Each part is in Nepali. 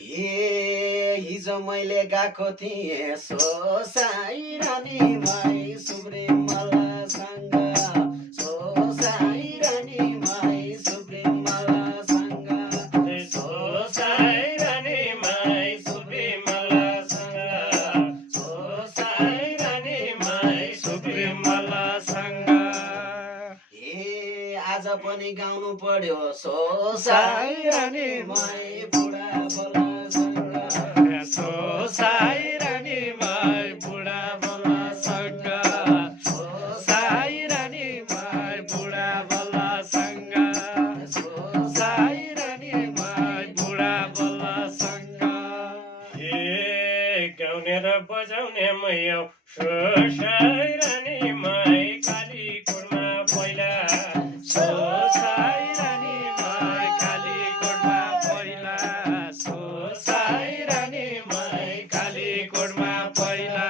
हिजो मैले गएको थिएँ सोसाई रानीमाई सुब्रिमलासँग सोसाई रानीमाई सुब्रिमलासँग सोसाई रानीमाई सुब्रिमलासँग सोसाई रानीमाई सुब्रिमलासँग आज पनि गाउनु पर्यो सोसाई रानीमाई बुढा बलासँग सोसाई रानीमाई बुढा बलासँग सोसाई रानीमाई बुढा बलासँग सोसाई रानीमाई बुढा बलासँग गाउने र बजाउने मैया सोसाई रानीमाई कालीकोटमा पहिला सोसाई रानीमाई कालीकोटमा पहिला सोसाई रानीमाई कालीकोटमा पहिला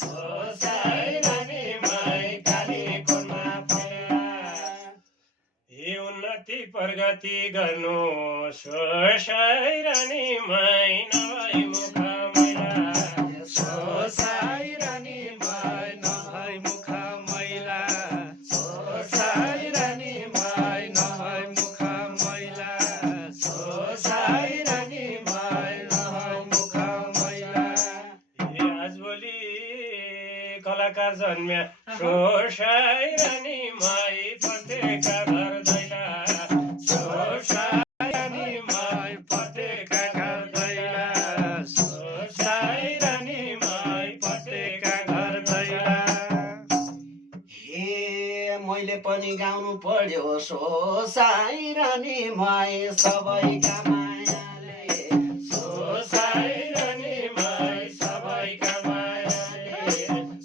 सोसाई रानीमाई कालीकोटमा पहिला उन्नति प्रगति गर्नु सोसाई रानीमाई नभई मुख मैला सोसाई रानीमाई नभई मुख मैला सोसाई रानीमाई नभई मुख मैला सोसाई रानीमाई नभई मुख मैला आजभोलि कलाकार जन्म्या सोसाई रानीमाई प्रत्येक घर दैला सोसाई रानीमाई प्रत्येक घर दैला सोसाई रानीमाई प्रत्येक घर दैला मैले पनि गाउनु पर्यो सोसाई रानीमाई सबैका मायाले सोसाई रानीमाई सबैका मायाले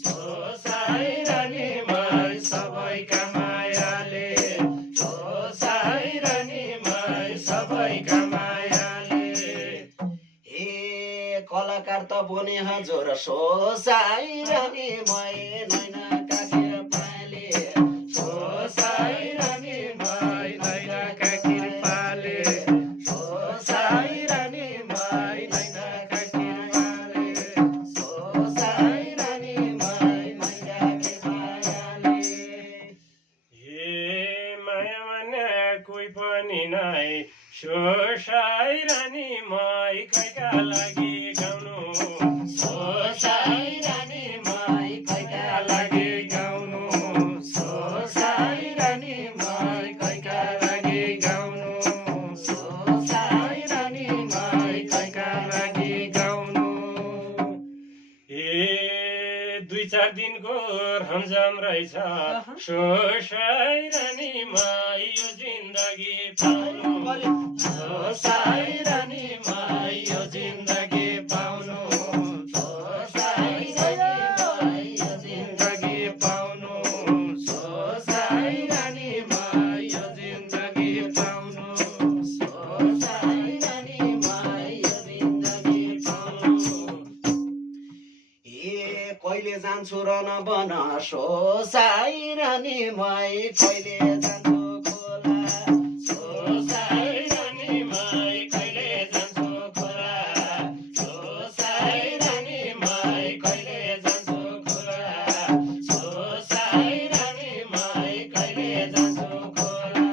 सोसाई रानीमाई सबैका मायाले सोसाई रानीमाई सबैका मायाले कलाकार त बने हजुर सोसाई रानीमाई नैना काखेर पाले सोसाई रानीमाई नैनाका कृपाले सोसाई रानीमाई नैनाका कृपाले सोसाई रानीमाई नैनाका मायाले माया मान्ने कोही पनि नै सोसाई रानीमाई कैका लागि गाउनु सोसाई रानीमाई कैका लागि गाउनु सोसाई रानीमाई कैका लागि गाउनु सोसाई रानीमाई कैका लागि गाउनु दुई चार दिनको रमझम रहेछ सोसाई रानीमाई यो जिन्दगी पाउनु सोसाई रानीमाई यो जिन्दगी पाउनु सोसाई रानीमाई यो जिन्दगी पाउनु सोसाई रानीमाई यो जिन्दगी पाउनु सोसाई रानीमाई यो जिन्दगी पाउनु कहिले जान्छु र नबन सोसाई रानीमाई कहिले जान्छु खोला सोसाई रानीमाई कहिले जान्छु खोला सोसाई रानीमाई कहिले जान्छु खोला सोसाई रानीमाई कहिले जान्छु खोला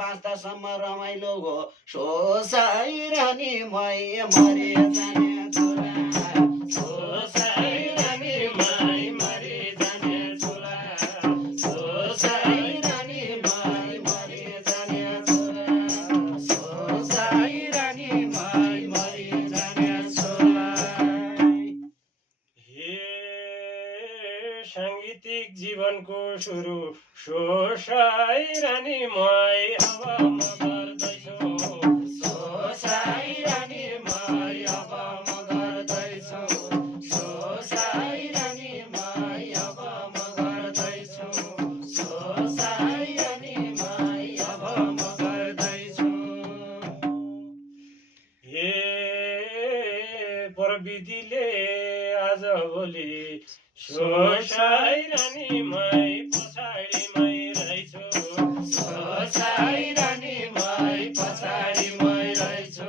बाँच्दासम्म रमाइलो हो सोसाई रानीमाई मरे जाने छोरा सोसाई रानीमाई मरे जाने छोरा सोसाई रानीमाई मरे जाने छोरा सोसाई रानीमाई मरे जाने छोरा साङ्गीतिक जीवनको सुरु सोसाई रानीमाई अब म गर्दैछु सोसाई रानीमाई अब म गर्दैछु सोसाई रानीमाई अब म गर्दैछु सोसाई रानीमाई अब म गर्दैछु प्रविधिले आजभोलि सोसाई रानीमाई पछाडिमै रहेछु सोसाई रानीमाई पछाडिमै रहेछु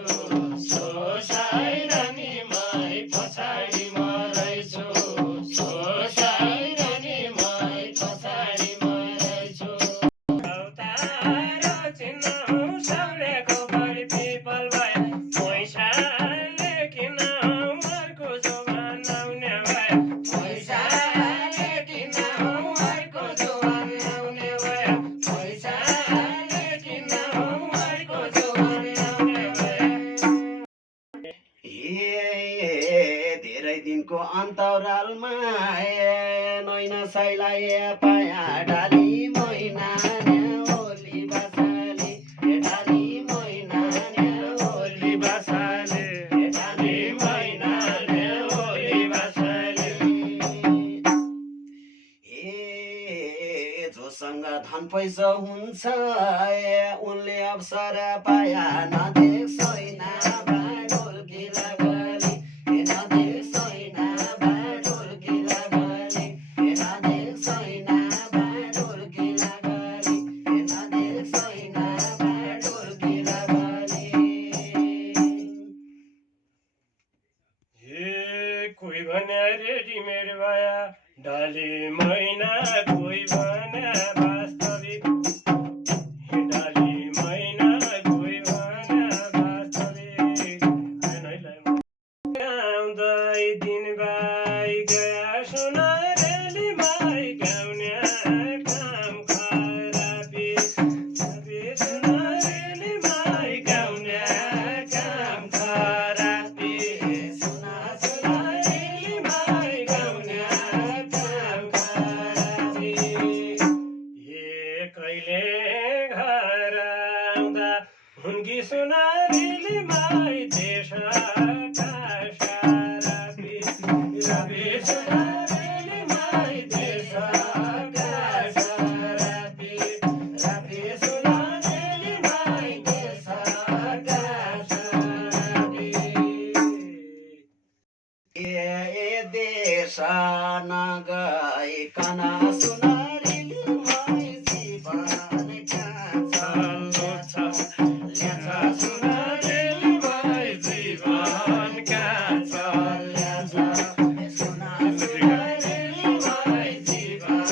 आँखाको अन्तरालमा नैना साइलाए पाया डाली मैना ओली बसाले डाली मैना ओली बसाले डाली मैना ओली बसाले जोसँग धन पैसा हुन्छ उनले अवसर पाया नदेख सैना ढोल्की लगाली नदेख सैना ढोल्की लगाली नदेख सैना ढोल्की लगाली नदेख सैना ढोल्की लगाली हे कोही भने रेडिमेड भया डाली मैना कोही भने वास्तविक हे डाली मैना कोही भने वास्तविक आउँदै दिन बाई गया सुनारेली माई गाउने काम खराबी सुनारेली माई गाउने काम खराबी सुनारेली माई गाउने काम खराबी हे कहिले घर आउँदा हुन्की सुनारेली माई देशका शराबी रबी सुनारेली माई देशका शराबी रबी सुनारेली माई देशका शराबी देश नगइकन सुनारेली माई जीवन सुनारेली माई जीवन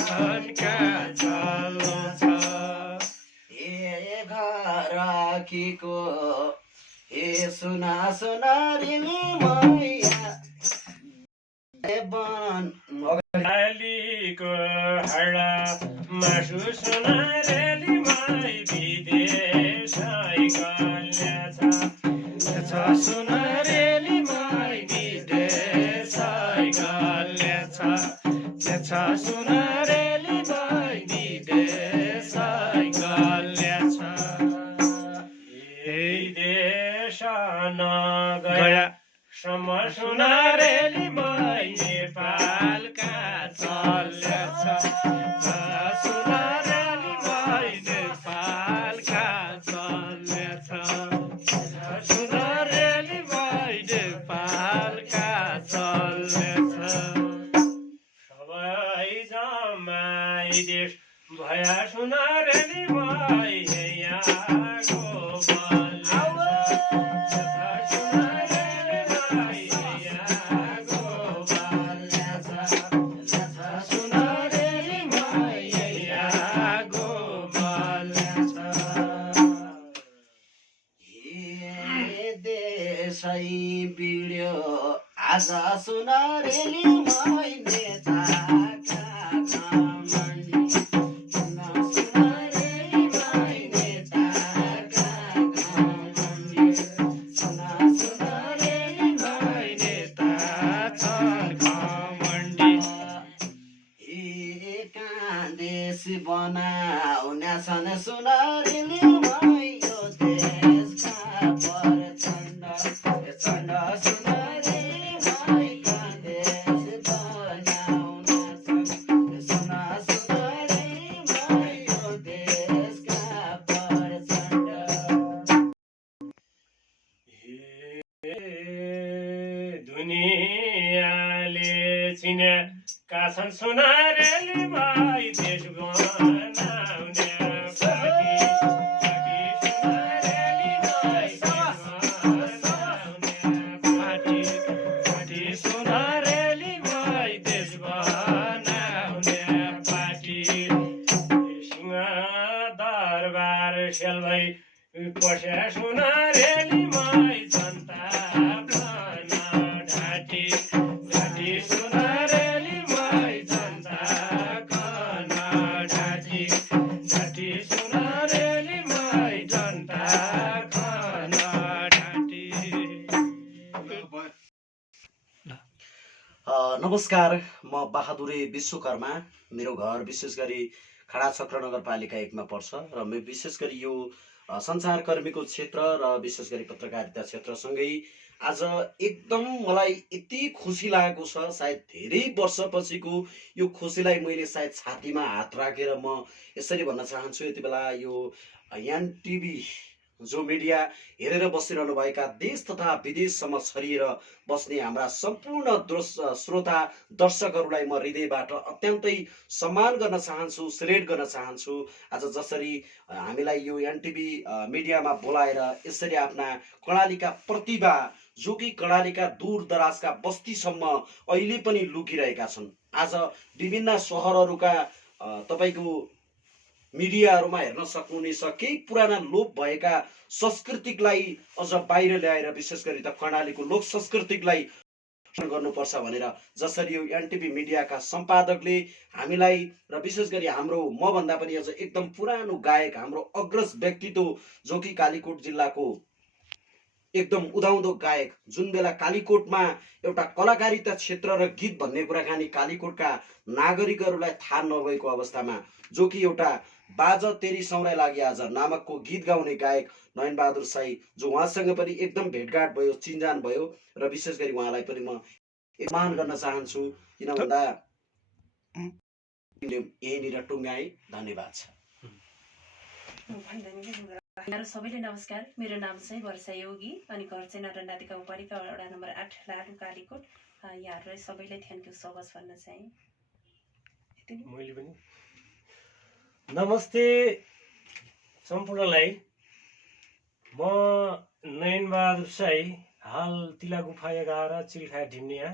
घरकीको हे सुना सुनारेली मैया बन डालीको हडा मासु सुनारेली माई विदेश गल्छ सुनारेली माई विदेश गल्छ सुनारेली माई विदेश गल्छ देश नगया सम सुनारेली माई नेपालका चल्छ सुनारेली माई नेपालका चल्छ सुनारेली माई नेपालका चल्छ सबै जमाई देश भया सुनारेली माई यहाँको देशै बिड्यो आज सुनारेली माई नेताका घमण्डी सुनारेली माई नेताका घमण्डी सुनारेली माई नेता छन् घमण्डी देश बनाउने छन् सुनारेली माई यो देशका प्रचण्ड चण्ड सुनारेली माई देश बनाउने छन् सुनारेली माई यो देशका प्रचण्ड दुनियाँले चिने का छन् सुनारेली माई देश बनाउने पार्टी सुनारेली माई देश बनाउने party Singh Darbar सेल्भै पस्या सुनारेली my Janata ढाँटी सुनारेली my Janata ढाँटी सुनारेली my जनता ढाँटी नमस्कार, म बहादुरे विश्वकर्मा। मेरो घर विशेष गरी खडाचक्र नगरपालिका 1 मा पर्छ र म विशेष गरी यो सञ्चारकर्मीको क्षेत्र र विशेष गरी पत्रकारिता क्षेत्रसँगै आज एकदम मलाई यति खुसी लागेको छ, सायद धेरै वर्षपछिको यो खुसीलाई मैले सायद छातीमा हात राखेर म यसरी भन्न चाहन्छु, यति बेला यो यान टिभी जो मिडिया हेरेर बसिरहनुभएका देश तथा विदेशसम्म छरिएर बस्ने हाम्रा सम्पूर्ण श्रोता दर्शकहरूलाई म हृदयबाट अत्यन्तै सम्मान गर्न चाहन्छु, सेलेक्ट गर्न चाहन्छु। आज जसरी हामीलाई यो एनटिभी मिडियामा बोलाएर यसरी आफ्ना कर्णालीका प्रतिभा जो कि कर्णालीका दूर दराजका बस्तीसम्म अहिले पनि लुकिरहेका छन्। आज विभिन्न सहरहरूका तपाईँको मिडियाहरूमा हेर्न सक्नुहुनेछ, केही पुराना लोप भएका संस्कृतिलाई अझ बाहिर ल्याएर विशेष गरी त कर्णालीको लोक संस्कृतिलाई गर्नुपर्छ भनेर जसरी यो एनटिभी मिडियाका सम्पादकले हामीलाई र विशेष गरी हाम्रो मभन्दा पनि अझ एकदम पुरानो गायक हाम्रो अग्रज व्यक्तित्व जो कि कालीकोट जिल्लाको एकदम उदाउँदो गायक, जुन बेला कालीकोटमा एउटा कलाकारिता क्षेत्र र गीत भन्ने कुराकानी कालीकोटका नागरिकहरूलाई थाहा नभएको अवस्थामा जो कि एउटा बाज तेरी सौराई लागि आज नामकको गीत गाउने गायक नयन बहादुर साई, जो उहाँसँग पनि एकदम भेटघाट भयो, चिन्जान भयो र विशेष गरी उहाँलाई पनि म सम्मान गर्न चाहन्छु। किन भन्दा यहीँनिर टुङ्गाएँ। धन्यवाद छ। यहाँहरू सबैले नमस्कार। मेरो नाम चाहिँ वर्षा योगी अनि घर चाहिँ नरनादी गाउँपालिका वडा नम्बर 8 लालु कालीकोट। यहाँहरूलाई सबैलाई थ्याङ्क यू सो मच भन्न चाहे। मैले पनि नमस्ते सम्पूर्णलाई। म नयन बहादुर साई, हाल तिला गुफा 11 चिल्खा ढिम्निया।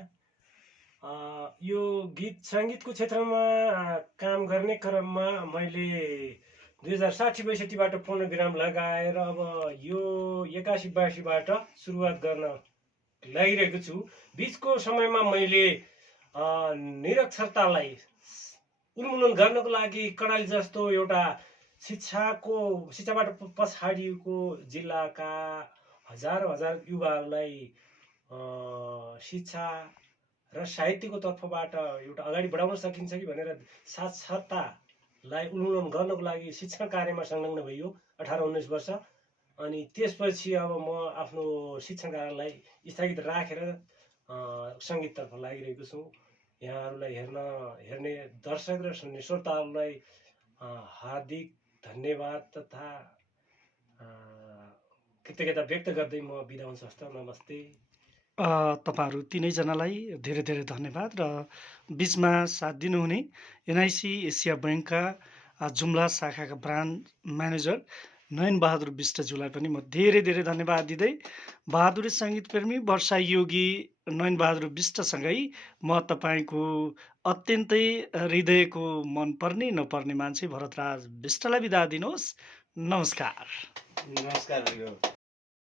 यो गीत सङ्गीतको क्षेत्रमा काम गर्ने क्रममा मैले 2060-62बाट पूर्ण विराम लगाएर अब यो 81-82बाट सुरुवात गर्न लागिरहेको छु। बिचको समयमा मैले निरक्षरतालाई उन्मूलन गर्नको लागि कर्णाली जस्तो एउटा शिक्षाबाट पछाडिएको जिल्लाका हजार युवाहरूलाई शिक्षा र साहित्यको तर्फबाट एउटा अगाडि बढाउन सकिन्छ कि भनेर साक्षरतालाई उन्मूलन गर्नको लागि शिक्षण कार्यमा संलग्न भइयो 18-19 वर्ष। अनि त्यसपछि अब म आफ्नो शिक्षण कार्यलाई स्थगित राखेर सङ्गीततर्फ लागिरहेको छु। यहाँहरूलाई हेर्ने दर्शक र सुन्ने श्रोताहरूलाई हार्दिक धन्यवाद तथा कृतज्ञता व्यक्त गर्दै म बिदा हुन्छु। हस्त नमस्ते। तपाईँहरू तिनैजनालाई धेरै धेरै धन्यवाद र बिचमा साथ दिनुहुने एनआइसी एसिया बैङ्कका जुम्ला शाखाका ब्रान्च म्यानेजर नयन बहादुर विष्टज्यूलाई पनि म धेरै धेरै धन्यवाद दिँदै बहादुरी सङ्गीतप्रेमी वर्षा योगी नयन बहादुर विष्टसँगै म तपाईँको अत्यन्तै हृदयको मनपर्ने नपर्ने मान्छे भरतराज विष्टलाई बिदा दिनुहोस्। नमस्कार। नमस्कार।